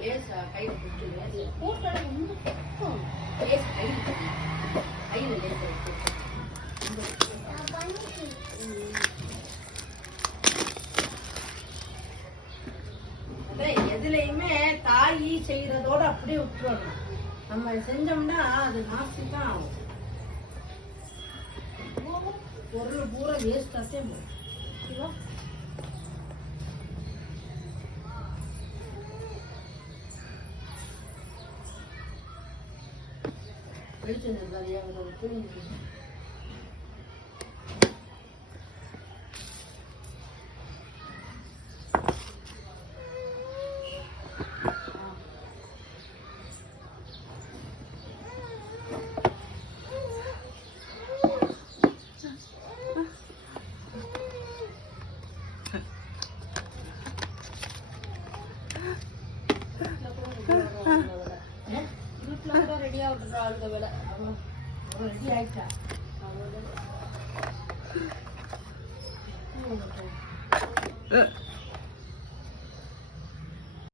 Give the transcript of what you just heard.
லேசா கையில போட்டு போட்டோட ரொம்ப லேசா கையில லேசா எதுலையுமே தாயி செய்யறதோட அப்படியே விட்டுறணும். நம்ம செஞ்சோம்னா அது நாஸ்தி தான் ஆகும். பொருள் பூரா வேஸ்ட் ஆச்சே போகும். வெளிச்சம் சரியா தூங்கி ரெடியா விட்டுறா அழுத வேலை ரெடி ஆயிட்டா.